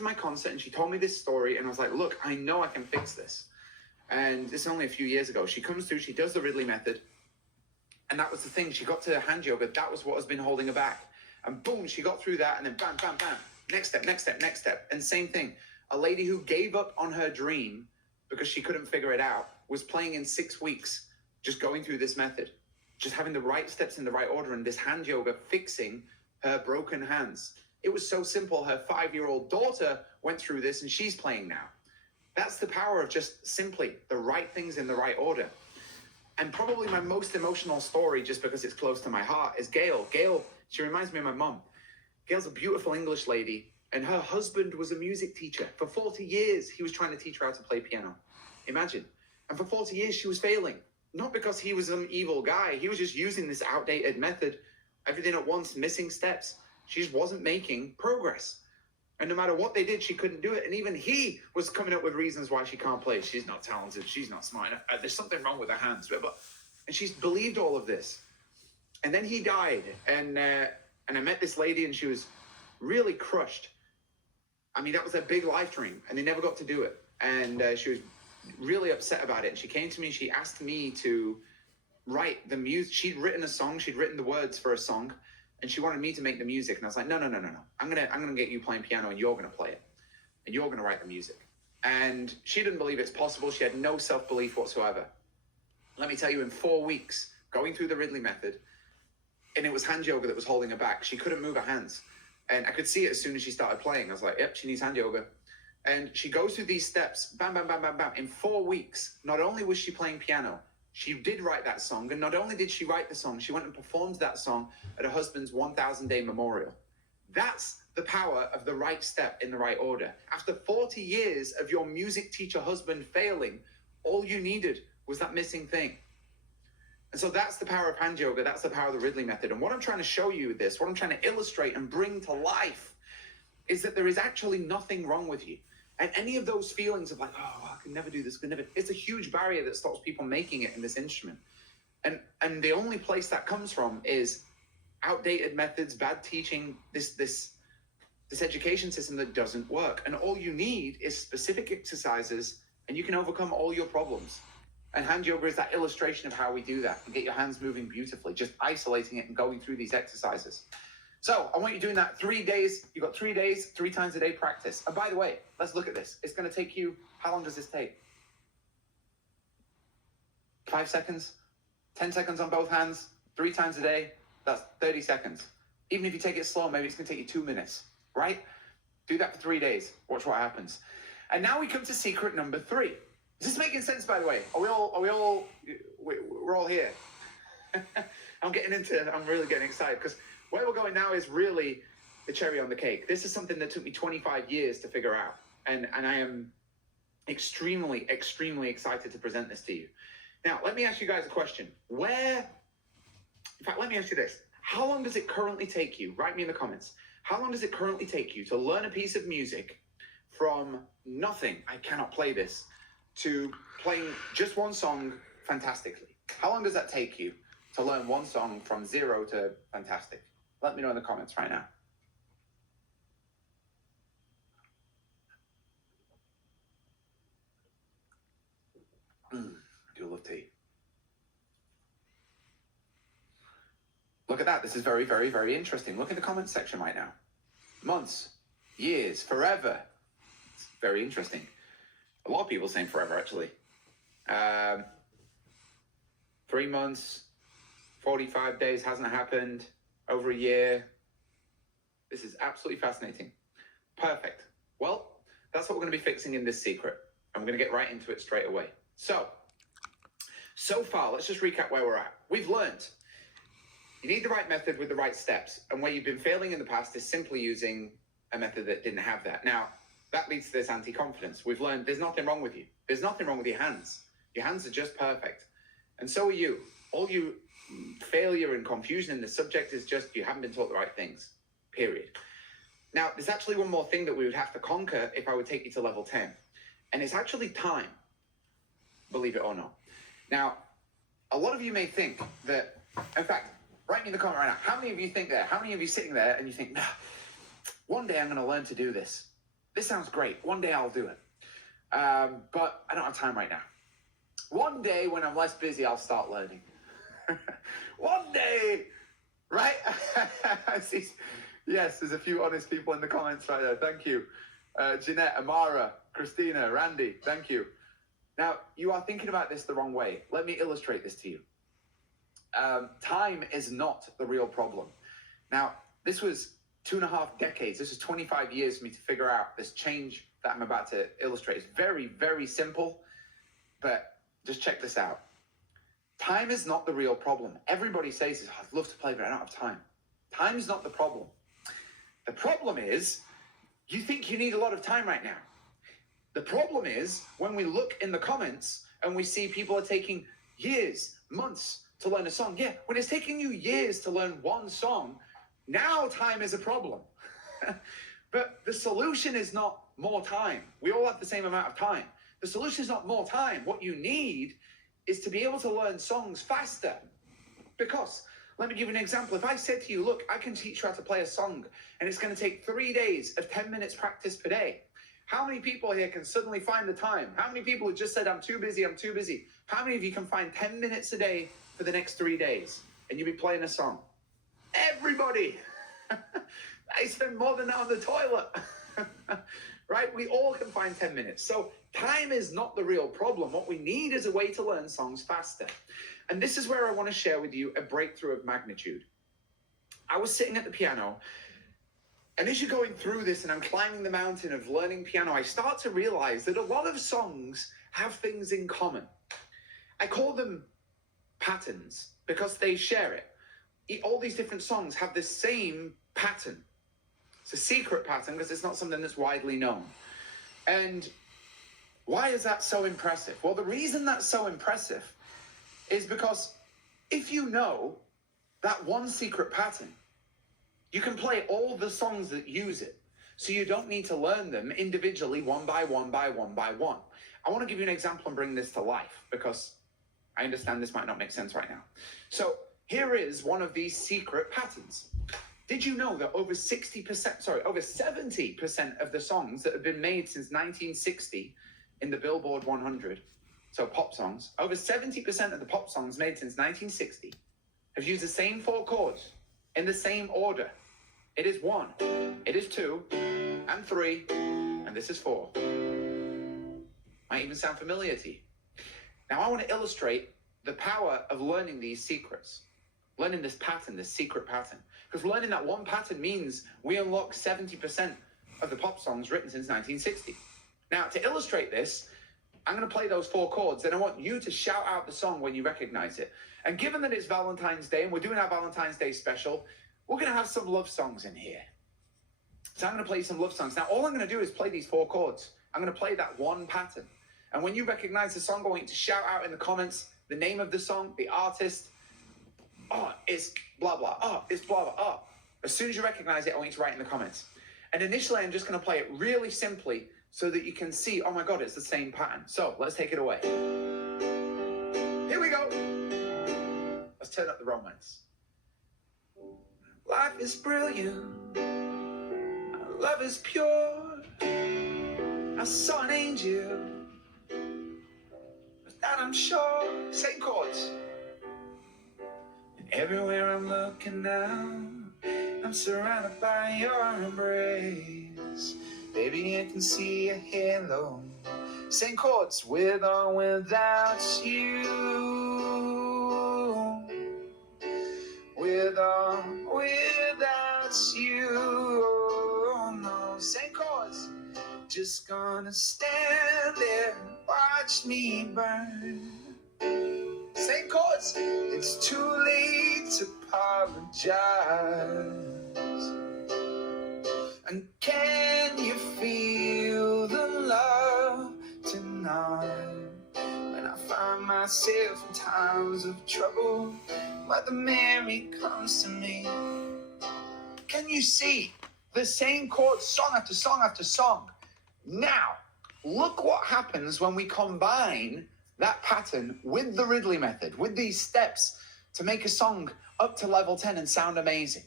my concert and she told me this story, and I was like, look, I know I can fix this. And this is only a few years ago. She comes through, she does the Ridley method, and that was the thing. She got to hand yoga. That was what has been holding her back. And boom, she got through that, and then bam, bam, bam. Next step, next step, next step. And same thing. A lady who gave up on her dream because she couldn't figure it out was playing in 6 weeks, just going through this method, just having the right steps in the right order, and this hand yoga fixing her broken hands. It was so simple. Her 5-year-old daughter went through this, and she's playing now. That's the power of just simply the right things in the right order. And probably my most emotional story, just because it's close to my heart, is Gail. Gail, she reminds me of my mom. Gail's a beautiful English lady, and her husband was a music teacher. For 40 years, he was trying to teach her how to play piano. Imagine. And for 40 years, she was failing. Not because he was some evil guy. He was just using this outdated method, everything at once, missing steps. She just wasn't making progress. And no matter what they did, she couldn't do it. And even he was coming up with reasons why she can't play. She's not talented. She's not smart enough. There's something wrong with her hands. And she's believed all of this. And then he died. And I met this lady, and she was really crushed. I mean, that was a big life dream, and they never got to do it. And she was really upset about it. And she came to me, she asked me to write the music. She'd written a song, she'd written the words for a song, and she wanted me to make the music. And I was like, no. I'm gonna get you playing piano, and you're gonna play it. And you're gonna write the music. And she didn't believe it's possible. She had no self-belief whatsoever. Let me tell you, in 4 weeks, going through the Ridley method, and it was hand yoga that was holding her back. She couldn't move her hands. And I could see it as soon as she started playing. I was like, yep, she needs hand yoga. And she goes through these steps, bam, bam, bam, bam, bam. In 4 weeks, not only was she playing piano, she did write that song. And not only did she write the song, she went and performed that song at her husband's 1,000-day memorial. That's the power of the right step in the right order. After 40 years of your music teacher husband failing, all you needed was that missing thing. And so that's the power of hand yoga. That's the power of the Ridley method. And what I'm trying to show you with this, what I'm trying to illustrate and bring to life, is that there is actually nothing wrong with you. And any of those feelings of like, oh, I can never do this, it's a huge barrier that stops people making it in this instrument. And the only place that comes from is outdated methods, bad teaching, this education system that doesn't work. And all you need is specific exercises, and you can overcome all your problems. And hand yoga is that illustration of how we do that and get your hands moving beautifully, just isolating it and going through these exercises. So I want you doing that 3 days. You've got 3 days, 3 times a day practice. And by the way, let's look at this. It's going to take you, how long does this take? 5 seconds, 10 seconds on both hands, 3 times a day. That's 30 seconds. Even if you take it slow, maybe it's going to take you 2 minutes, right? Do that for 3 days. Watch what happens. And now we come to secret number 3. Is this making sense, by the way? We're all here. I'm really getting excited, because where we're going now is really the cherry on the cake. This is something that took me 25 years to figure out. And I am extremely, extremely excited to present this to you. Now, let me ask you guys a question. In fact, let me ask you this. How long does it currently take you? Write me in the comments. How long does it currently take you to learn a piece of music from nothing, I cannot play this, to playing just one song fantastically? How long does that take you to learn one song from 0 to fantastic? Let me know in the comments right now. I do love tea. Look at that. This is very, very, very interesting. Look in the comments section right now. Months, years, forever. It's very interesting. A lot of people saying forever, actually. 3 months, 45 days hasn't happened, over a year. This is absolutely fascinating. Perfect. Well, that's what we're going to be fixing in this secret. And we're going to get right into it straight away. So far, let's just recap where we're at. We've learned you need the right method with the right steps. And where you've been failing in the past is simply using a method that didn't have that. Now, that leads to this anti-confidence. We've learned there's nothing wrong with you. There's nothing wrong with your hands. Your hands are just perfect. And so are you. All you failure and confusion in the subject is just you haven't been taught the right things, period. Now, there's actually one more thing that we would have to conquer if I would take you to level 10. And it's actually time, believe it or not. Now, a lot of you may think that, in fact, write me in the comment right now, how many of you think that? How many of you sitting there and you think, nah, one day I'm going to learn to do this? this sounds great. One day I'll do it. But I don't have time right now. One day when I'm less busy, I'll start learning. One day, right? I see. Yes, there's a few honest people in the comments right there. Thank you. Jeanette, Amara, Christina, Randy, thank you. Now, you are thinking about this the wrong way. Let me illustrate this to you. Time is not the real problem. Now, this was 2.5 decades. This is 25 years for me to figure out this change that I'm about to illustrate. It's very, very simple, but just check this out. Time is not the real problem. Everybody says this, I'd love to play, but I don't have time. Time is not the problem. The problem is, you think you need a lot of time right now. The problem is, when we look in the comments and we see people are taking years, months to learn a song. Yeah, when it's taking you years to learn one song, now time is a problem. But the solution is not more time. We all have the same amount of time. The solution is not more time. What you need is to be able to learn songs faster. Because, let me give you an example. If I said to you, look, I can teach you how to play a song, and it's going to take 3 days of 10 minutes practice per day. How many people here can suddenly find the time? How many people have just said, I'm too busy, I'm too busy? How many of you can find 10 minutes a day for the next 3 days, and you'll be playing a song? Everybody. I spend more than that on the toilet. Right? We all can find 10 minutes. So time is not the real problem. What we need is a way to learn songs faster. And this is where I want to share with you a breakthrough of magnitude. I was sitting at the piano, and as you're going through this and I'm climbing the mountain of learning piano, I start to realize that a lot of songs have things in common. I call them patterns because they share it. All these different songs have the same pattern. It's a secret pattern because it's not something that's widely known. And why is that so impressive? Well, the reason that's so impressive is because if you know that one secret pattern, you can play all the songs that use it. So you don't need to learn them individually, one by one by one by one. I want to give you an example and bring this to life because I understand this might not make sense right now. So here is one of these secret patterns. Did you know that over 70% of the songs that have been made since 1960 in the Billboard 100, so pop songs, over 70% of the pop songs made since 1960 have used the same 4 chords in the same order. It is 1, it is 2, and 3, and this is 4. Might even sound familiar to you. Now I want to illustrate the power of learning these secrets, learning this pattern, this secret pattern. Because learning that one pattern means we unlock 70% of the pop songs written since 1960. Now, to illustrate this, I'm going to play those 4 chords, and I want you to shout out the song when you recognize it. And given that it's Valentine's Day, and we're doing our Valentine's Day special, we're going to have some love songs in here. So I'm going to play some love songs. Now, all I'm going to do is play these 4 chords. I'm going to play that one pattern. And when you recognize the song, I want you to shout out in the comments the name of the song, the artist. Oh, it's blah, blah. Oh, it's blah, blah. Oh. As soon as you recognize it, I want you to write in the comments. And initially, I'm just going to play it really simply so that you can see, oh my God, it's the same pattern. So let's take it away. Here we go. Let's turn up the romance. Life is brilliant. Our love is pure. I saw an angel. But that I'm sure. Same chords. Everywhere I'm looking now, I'm surrounded by your embrace. Baby, I can see a halo. Same chords, with or without you. With or without you. Oh no, same chords. Just gonna stand there and watch me burn. Same chords. It's too late to apologize. And can you feel the love tonight? When I find myself in times of trouble, Mother Mary comes to me. Can you see the same chords, song after song after song? Now, look what happens when we combine that pattern with the Ridley method, with these steps to make a song up to level 10 and sound amazing.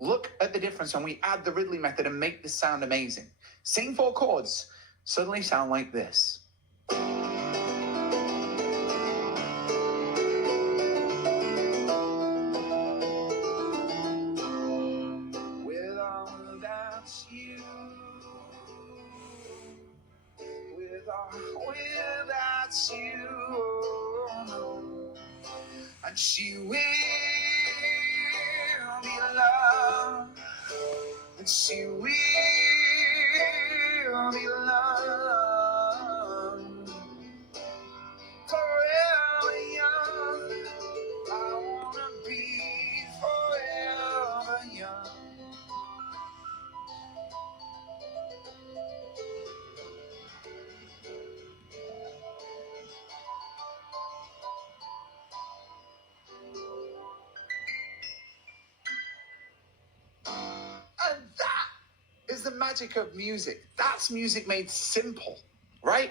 Look at the difference when we add the Ridley method and make this sound amazing. same 4 chords, suddenly sound like this. Without you, and she will be loved, and she will be loved, forever young. I wanna be forever young. And that is the magic of music. That's music made simple, right?